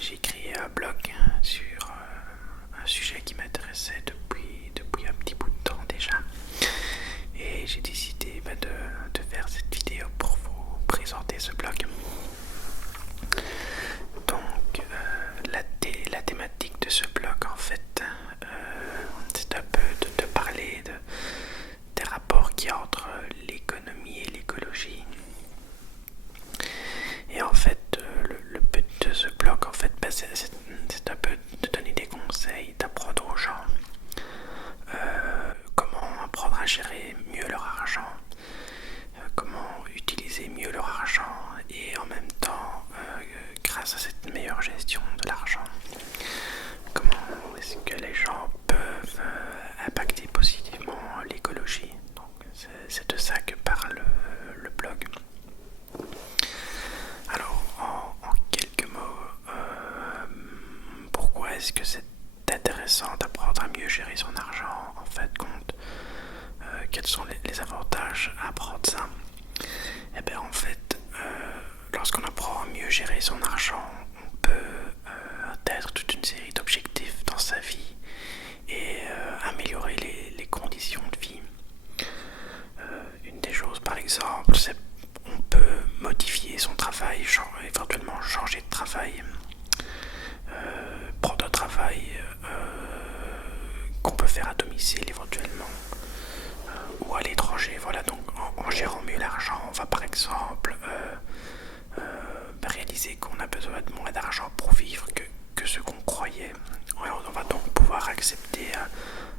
j'ai créé un blog sur un sujet qui m'intéressait depuis un petit bout de temps déjà. Et j'ai décidé de faire cette vidéo pour vous présenter ce blog. Donc la thématique de ce blog en fait, c'est un peu de parler des rapports qu'il y a entre l'économie et l'écologie. Et en fait, le but de ce blog, en fait, c'est un peu de donner des conseils, d'apprendre aux gens comment apprendre à gérer mieux leur argent, comment utiliser mieux leur argent et en même temps, grâce à cette meilleure gestion de l'argent, comment est-ce que les gens peuvent impacter positivement l'écologie. Donc c'est de ça que parle le blog. Alors, en quelques mots, pourquoi est-ce que c'est intéressant d'apprendre à mieux gérer son argent en fait compte? Quels sont les avantages à apprendre ça? Eh bien en fait, lorsqu'on apprend à mieux gérer son argent, on peut atteindre toute une série d'objectifs dans sa vie et améliorer les conditions de vie. Une des choses par exemple, c'est on peut modifier son travail, éventuellement changer de travail, prendre un travail qu'on peut faire à domicile éventuellement ou à l'étranger. Voilà, donc en gérant mieux l'argent, on va par exemple réaliser qu'on a besoin de moins d'argent pour vivre que ce qu'on croyait. On va donc pouvoir accepter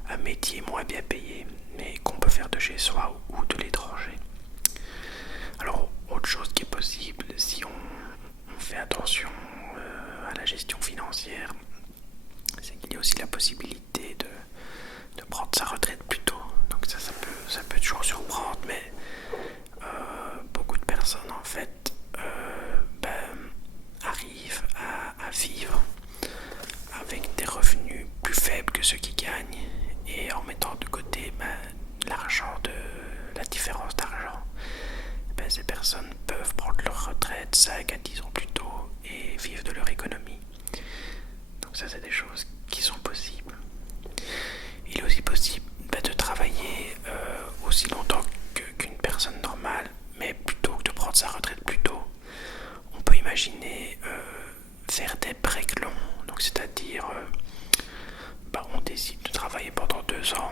un métier moins bien payé, mais qu'on peut faire de chez soi ou de l'étranger. Alors, autre chose qui est possible si on fait attention à la gestion financière, c'est qu'il y a aussi la possibilité de prendre sa retraite plus tôt. Donc ça peut toujours surprendre, mais beaucoup de personnes en fait arrivent à vivre avec des revenus plus faibles que ceux qui gagnent et en mettant de côté la différence d'argent. Ces personnes peuvent prendre leur retraite 5 à 10 ans plus tôt et vivre de leur économie. Donc ça, c'est des choses qui sont possibles. Il est aussi possible de travailler aussi longtemps qu'une personne normale, mais plutôt que de prendre sa retraite plus tôt, on peut imaginer faire des breaks longs. Donc c'est-à-dire, on décide de travailler pendant 2 ans,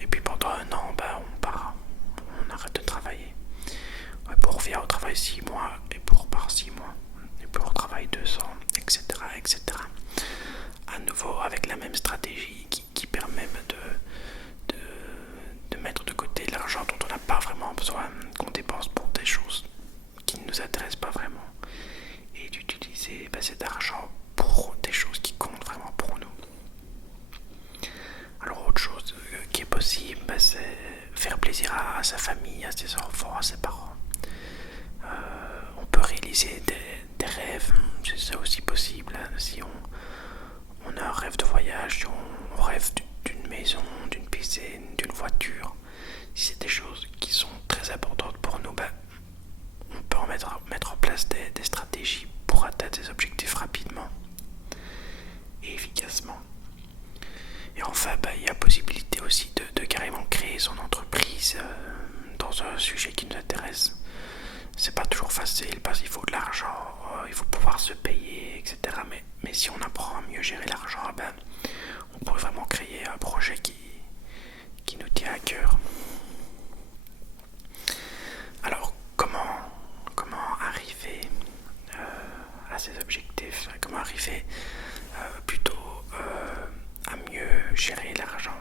et puis pendant 1 an, on arrête de travailler. Et puis on revient au travail 6 mois, et puis on repart 6 mois, et puis on retravaille 2 ans, etc. etc. À nouveau avec la même stratégie qui permet de mettre de côté l'argent dont on n'a pas vraiment besoin, qu'on dépense pour des choses qui ne nous intéressent pas vraiment, et d'utiliser cet argent pour des choses qui comptent vraiment pour nous. Alors autre chose qui est possible, c'est faire plaisir à sa famille, à ses enfants, à ses parents. On peut réaliser des rêves, c'est aussi possible, hein, si on a un rêve de voyage, si on rêve d'une maison, d'une piscine, d'une voiture. Si c'est des choses qui sont très importantes pour nous, on peut mettre en place des stratégies pour atteindre ces objectifs rapidement et efficacement. Et enfin, il y a possibilité aussi de carrément créer son entreprise dans un sujet qui nous intéresse. C'est pas toujours facile parce qu'il faut de l'argent, il faut pouvoir se payer, etc. Mais si on apprend à mieux gérer l'argent, on pourrait vraiment créer un projet qui nous tient à cœur. Alors, comment arriver à ces objectifs? Comment arriver plutôt à mieux gérer l'argent?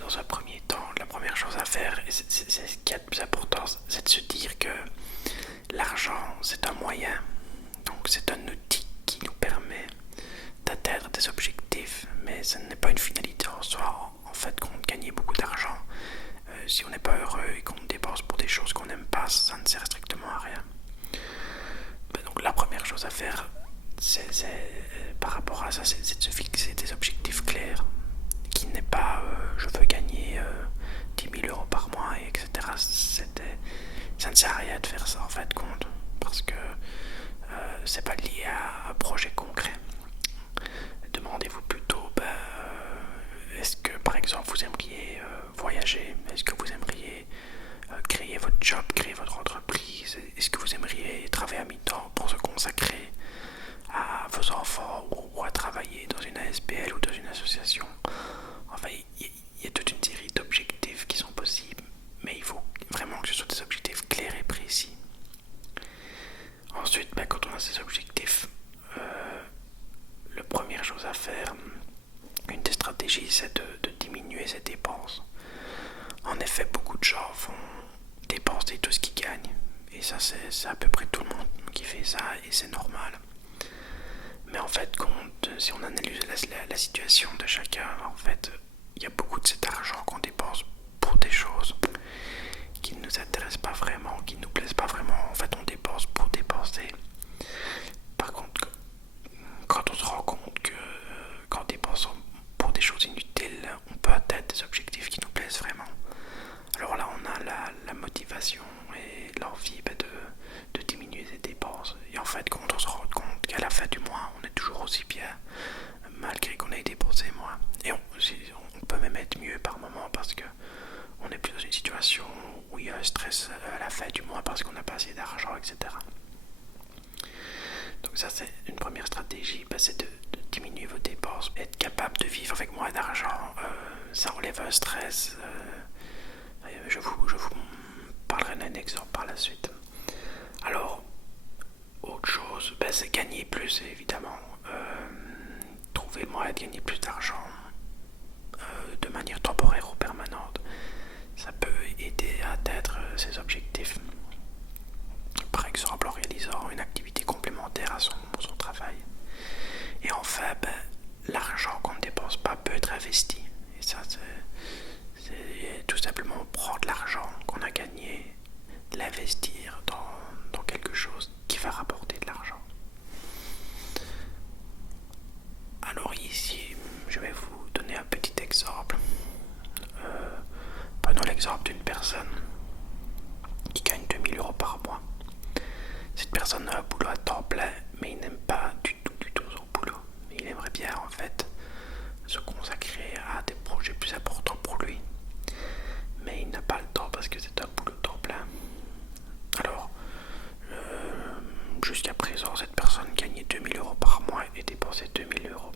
Dans un premier temps, la première chose à faire, et c'est ce qui a de plus important, c'est de se dire que l'argent, c'est un moyen. Donc c'est un outil qui nous permet d'atteindre des objectifs, mais ce n'est pas une finalité en soi. En fait, qu'on gagne beaucoup d'argent, si on n'est pas heureux et qu'on dépense pour des choses qu'on n'aime pas, ça ne sert strictement à rien. Donc la première chose à faire, par rapport à ça, c'est de se fixer des objectifs clairs, qui n'est pas je veux gagner 10 000 euros par mois, etc. Ça ne sert à rien de faire ça en fait compte, parce que c'est pas lié à un projet concret. Demandez-vous plutôt, est-ce que par exemple vous aimeriez voyager? Est-ce que vous aimeriez créer votre job, créer votre entreprise? Est-ce que vous aimeriez travailler à mi-temps pour se consacrer à vos enfants ou à travailler dans une ASBL ou dans une association? Enfin, il y a toute une série d'objectifs qui sont possibles, mais il faut vraiment que ce soit des objectifs clairs et précis. Ensuite, quand on a ces objectifs, la première chose à faire, une des stratégies, c'est de diminuer ses dépenses. En effet, beaucoup de gens vont dépenser tout ce qu'ils gagnent. Et ça, c'est à peu près tout le monde qui fait ça, et c'est normal. Mais en fait, si on analyse la situation de chacun, en fait, il y a beaucoup de cet argent qu'on dépense pour des choses qui ne nous intéressent pas vraiment, qui ne nous plaisent pas vraiment. En fait, on dépense pour dépenser. Par contre, quand on se rend compte qu'en dépensant pour des choses inutiles, on peut atteindre des objectifs qui nous plaisent vraiment, alors là, on a la motivation et l'envie de diminuer ses dépenses. Et en fait, quand on se rend compte qu'à la fin du mois, on est toujours aussi bien, malgré qu'on ait dépensé moins. Et on peut même être mieux par moment parce que on n'est plus dans une situation où il y a un stress à la fin du mois parce qu'on n'a pas assez d'argent, etc. Donc ça, c'est une première stratégie, c'est de diminuer vos dépenses. Être capable de vivre avec moins d'argent, ça enlève un stress. Je vous parlerai d'un exemple par la suite. Alors, autre chose, c'est gagner plus, évidemment. Trouver le moyen de gagner plus d'argent de manière temporaire ou permanente. Ça peut aider à atteindre ses objectifs. Par exemple, en réalisant une activité complémentaire à son travail. Et enfin, l'argent qu'on ne dépense pas peut être investi. Et ça, c'est tout simplement prendre l'argent qu'on a gagné, l'investir dans quelque chose qui va rapporter de l'argent. Alors ici, je vais vous donner un petit exemple. Prenons l'exemple d'une personne qui gagne 2000 € par mois. Cette personne a un boulot à temps plein, mais il n'aime pas du tout son boulot. Il aimerait bien en fait se consacrer à des projets plus importants pour lui. Mais il n'a pas le temps parce que c'est un boulot temps plein. Alors, jusqu'à présent, cette personne gagnait 2000 € par mois et dépensait 2000 €.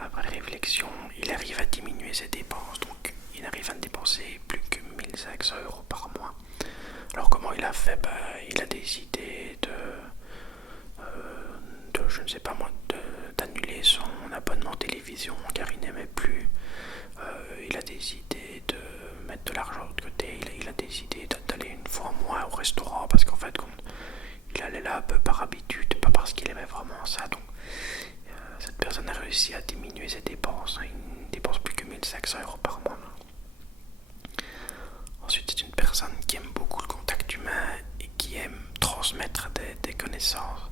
Après réflexion, il arrive à diminuer ses dépenses, donc il arrive à ne dépenser plus que 1500 € par mois. Alors comment il a fait? Il a décidé je ne sais pas moi, d'annuler son abonnement télévision car il n'aimait plus. Il a décidé de mettre de l'argent de côté. Il a décidé d'aller une fois moins au restaurant parce qu'en fait, il allait là un peu par habitude, pas parce qu'il aimait vraiment ça. Donc, cette personne a réussi à diminuer ses dépenses. Il ne dépense plus que 1500 € par mois. Ensuite, c'est une personne qui aime beaucoup le contact humain et qui aime transmettre des connaissances.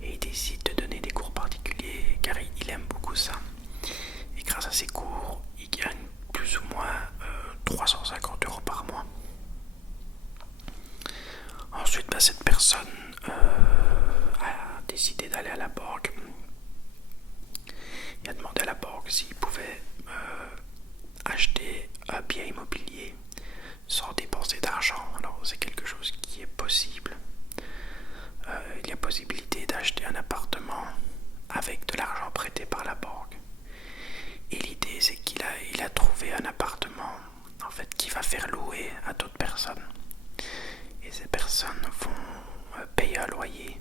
Et il décide de donner des cours particuliers car il aime beaucoup ça. Et grâce à ces cours, il gagne plus ou moins 350 € par mois. Ensuite, cette personne a décidé d'aller à la banque. Il a demandé à la banque s'il pouvait acheter un bien immobilier sans dépenser d'argent. Alors c'est quelque chose qui est possible. Il y a possibilité d'acheter un appartement avec de l'argent prêté par la banque. Et l'idée, c'est qu'il a trouvé un appartement en fait qui va faire louer à d'autres personnes. Et ces personnes vont payer un loyer.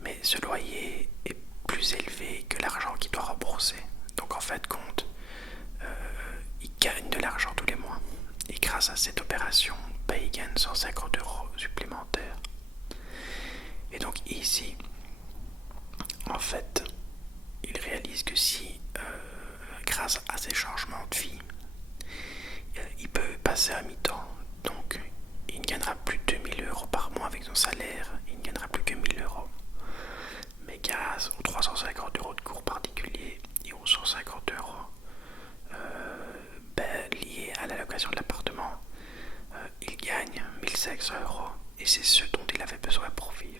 Mais ce loyer est plus élevé que l'argent qu'il doit rembourser. Donc en fait, il gagne de l'argent tous les mois. Et grâce à cette opération, il gagne 150 € supplémentaires. Et donc ici, en fait, il réalise que si, grâce à ces changements de vie, il peut passer à mi-temps, donc il ne gagnera plus de 2000 € par mois avec son salaire, il ne gagnera plus que 1000 €. Mais grâce aux 350 € de cours particuliers et aux 150 € liés à la location de l'appartement, il gagne 1500 € et c'est ce dont il avait besoin pour vivre.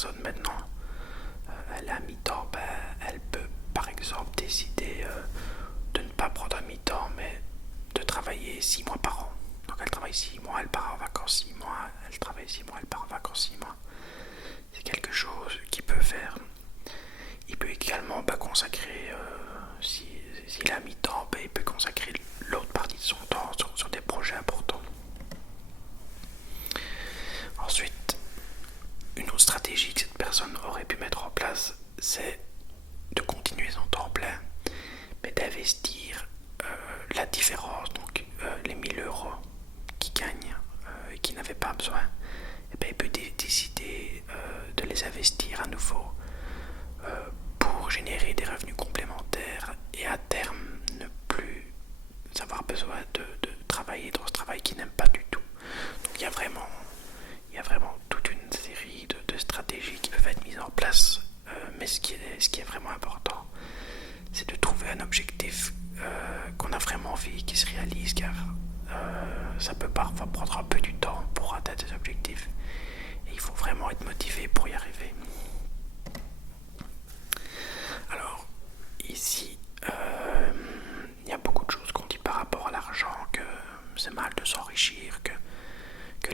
personne maintenant elle est à mi-temps, elle peut par exemple décider de ne pas prendre un mi-temps, mais de travailler 6 mois par an. Donc elle travaille 6 mois, elle part en vacances 6 mois, elle travaille 6 mois, elle part en vacances 6 mois. C'est quelque chose qu'il peut faire. Il peut également consacrer, s'il a mi-temps, il peut consacrer l'autre partie de son temps sur des projets importants. Ensuite, une autre stratégie que cette personne aurait pu mettre en place, c'est de continuer son temps plein, mais d'investir la différence, donc les 1 000 € qu'il gagne et qu'il n'avait pas besoin, il peut décider de les investir à nouveau pour générer des revenus complémentaires et à terme ne plus avoir besoin de travailler dans ce travail qu'il n'aime pas du tout. Donc il y a vraiment toute une série de stratégies qui peuvent être mises en place, mais ce qui est vraiment important, c'est de trouver un objectif qu'on a vraiment envie, qui se réalise, car ça peut parfois prendre un peu du temps pour atteindre ces objectifs et il faut vraiment être motivé pour y arriver. Alors ici il y a beaucoup de choses qu'on dit par rapport à l'argent, que c'est mal de s'enrichir, que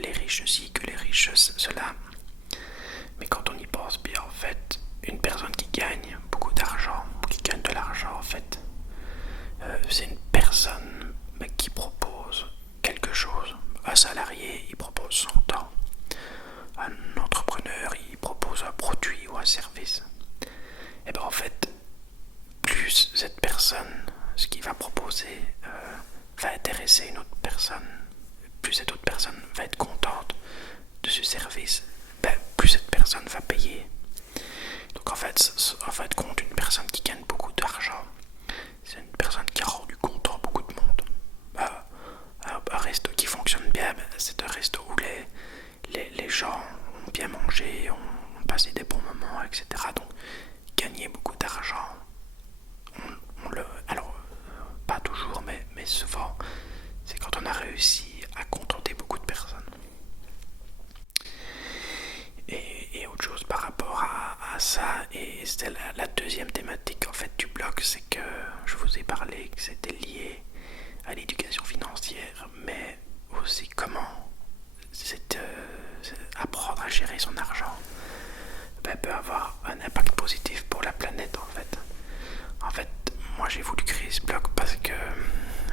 les riches ceci, que les riches cela, mais quand on y pense bien, en fait, une personne qui gagne beaucoup d'argent, qui gagne de l'argent, en fait, c'est une personne qui propose quelque chose. Un salarié, il propose son temps. Un entrepreneur, il propose un produit ou un service. Et bien en fait, plus cette personne, ce qu'il va proposer, va intéresser une autre personne, plus cette autre personne va être contente de ce service, plus cette personne va payer. Donc en fait compte, une personne qui gagne beaucoup d'argent, c'est une personne qui a rendu content beaucoup de monde. Un resto qui fonctionne bien, c'est un resto où les gens ont bien mangé, ont passé des bons moments, etc. Donc gagner beaucoup d'argent, alors pas toujours, mais souvent, c'est quand on a réussi à contenter beaucoup de personnes. Et autre chose par rapport à ça, et c'était la deuxième thématique en fait du blog, c'est que je vous ai parlé que c'était lié à l'éducation financière, mais aussi comment apprendre à gérer son argent peut avoir un impact positif pour la planète en fait. En fait, moi j'ai voulu créer ce blog parce que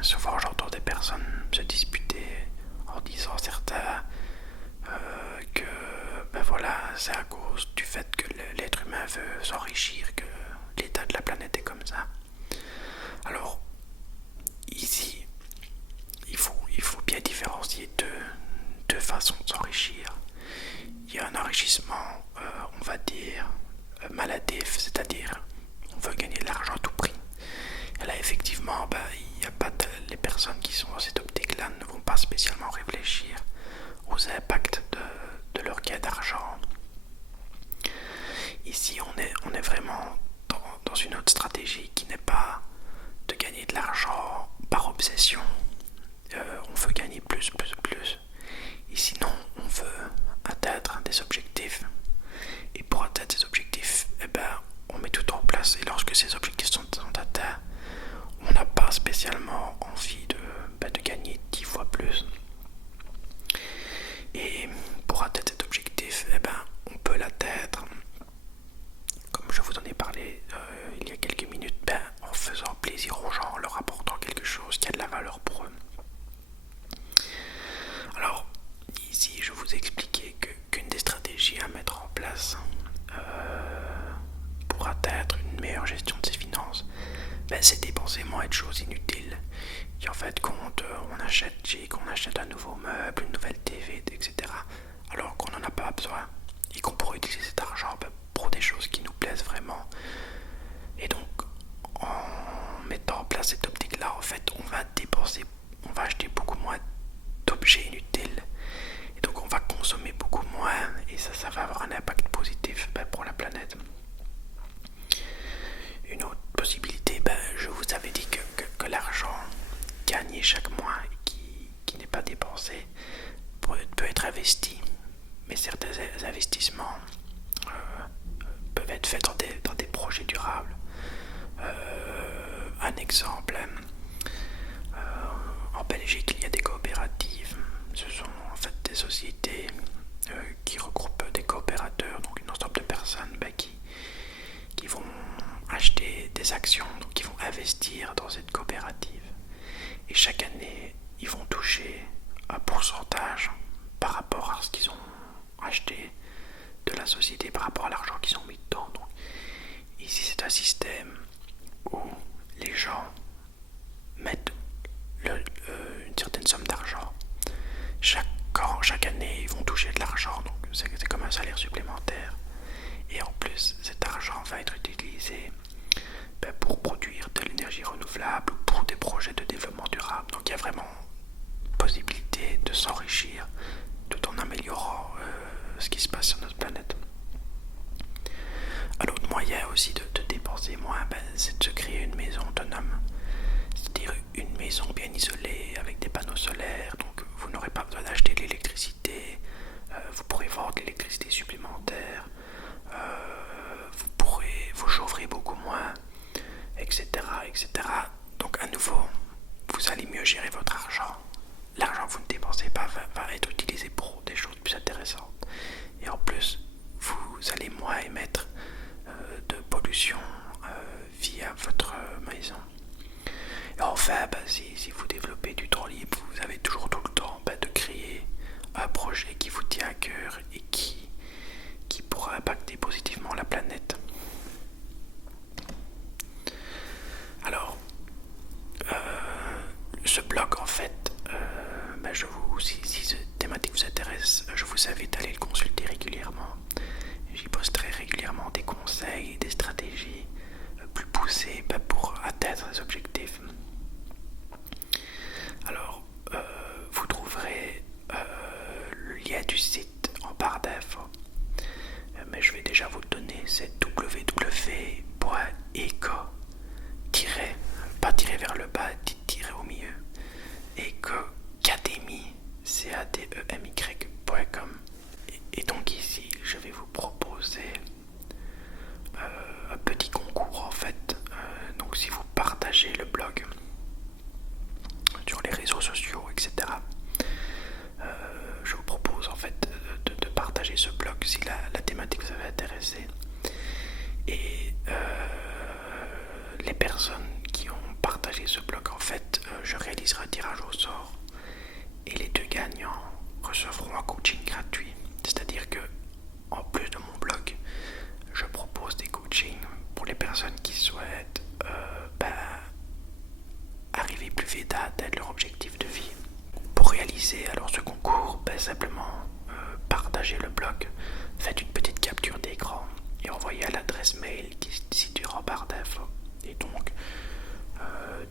souvent j'entends des personnes se disputer en disant certains que voilà, c'est à cause du fait que l'être humain veut s'enrichir, que l'état de la planète est comme ça. Alors ici, il faut bien différencier deux façons de s'enrichir. Il y a un enrichissement, on va dire, maladif, c'est-à-dire on veut gagner de l'argent à tout prix. Et là, effectivement, il y a pas les personnes qui sont dans cette optique-là ne vont pas spécialement réfléchir aux impacts de leur gain d'argent. Ici, on est vraiment dans une autre stratégie qui n'est pas de gagner de l'argent par obsession. On veut gagner plus. Et sinon, on veut atteindre des objectifs. Et pour atteindre ces objectifs, on met tout en place. Et lorsque ces objectifs sont atteints, on n'a pas spécialement envie de gagner 10 fois plus. Et pour atteindre cet objectif, on peut l'atteindre, comme je vous en ai parlé il y a quelques minutes, en faisant plaisir aux gens, en leur apportant quelque chose qui a de la valeur pour eux. Alors, ici, je vous ai expliqué qu'une des stratégies à mettre en place pour atteindre une meilleure gestion de ses finances, c'est dépenser moins de choses inutiles. Et en fait, quand on achète un nouveau meuble, une nouvelle TV, etc., alors qu'on n'en a pas besoin et qu'on pourrait utiliser cet argent pour des choses qui nous plaisent vraiment. Et donc, en mettant en place cette optique-là, en fait, on va acheter beaucoup moins d'objets inutiles. Et donc, on va consommer beaucoup moins et ça va avoir un impact positif pour la planète. Une autre possibilité, je vous avais dit que l'argent gagné chaque mois et qui n'est pas dépensé peut être investi, mais certains investissements investir dans cette coopérative. Et chaque année, ils vont toucher un pourcentage par rapport à ce qu'ils ont acheté de la société, par rapport à l'argent qu'ils ont mis dedans. Donc, ici, c'est un système où les gens mettent une certaine somme d'argent. Chaque année, ils vont toucher de l'argent, donc c'est comme un salaire supplémentaire. Et en plus, cet argent va être utilisé pour produire de l'énergie renouvelable, pour des projets de développement durable. Donc il y a vraiment possibilité de s'enrichir tout en améliorant ce qui se passe sur notre planète. Un autre moyen aussi de dépenser moins, c'est de se créer une maison autonome. C'est-à-dire une maison bien isolée avec des panneaux solaires, donc vous n'aurez pas besoin d'acheter de l'électricité, vous pourrez vendre de l'électricité supplémentaire, vous chaufferez beaucoup moins, etc., etc. Donc à nouveau, vous allez mieux gérer votre argent. L'argent que vous ne dépensez pas va être utilisé pour des choses plus intéressantes. Et en plus, vous allez moins émettre de pollution via votre maison. Et enfin, si vous développez du temps libre, vous avez toujours tout le temps de créer un projet qui vous tient à cœur et qui pourra impacter positivement la planète. Alors, ce blog, en fait, si cette thématique vous intéresse, je vous invite à aller le consulter régulièrement. J'y posterai régulièrement des conseils, des stratégies plus poussées pour atteindre les objectifs. Alors, vous trouverez le lien du site en barre d'infos. Mais je vais déjà vous le donner, c'est www.eco, pas tiré vers le bas, tiré au milieu, ecocademy, cademy.com. Et donc ici, je vais vous proposer un petit concours en fait. Donc si vous partagez le blog sur les réseaux sociaux, etc., je vous propose en fait de partager ce blog si la thématique vous avait intéressé. Et les personnes qui ont partagé ce blog, en fait, je réaliserai un tirage au sort et les 2 gagnants recevront un coaching gratuit. C'est-à-dire que, en plus de mon blog, je propose des coachings pour les personnes qui souhaitent arriver plus vite à atteindre leur objectif de vie. Pour réaliser alors ce concours, simplement partagez le blog, faites une petite capture d'écran et envoyez à l'adresse mail qui se situe en barre d'infos. Et donc,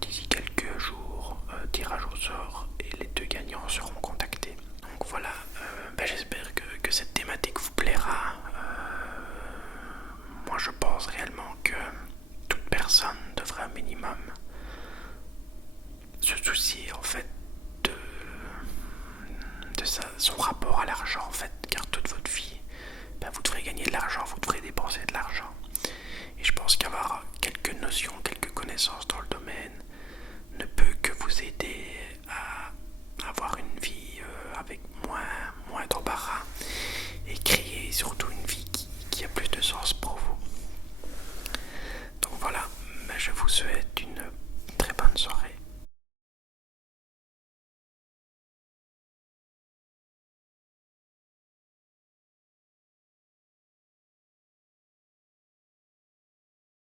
d'ici quelques jours, tirage au sort et les 2 gagnants seront contactés. Donc voilà, j'espère que cette thématique vous plaira. Moi je pense réellement que toute personne devrait un minimum se soucier en fait de son rapport à l'argent en fait, car toute votre vie, vous devrez gagner de l'argent, vous devrez dépenser de l'argent. Et je pense qu'avoir quelques notions, quelques connaissances dans le domaine ne peut que vous aider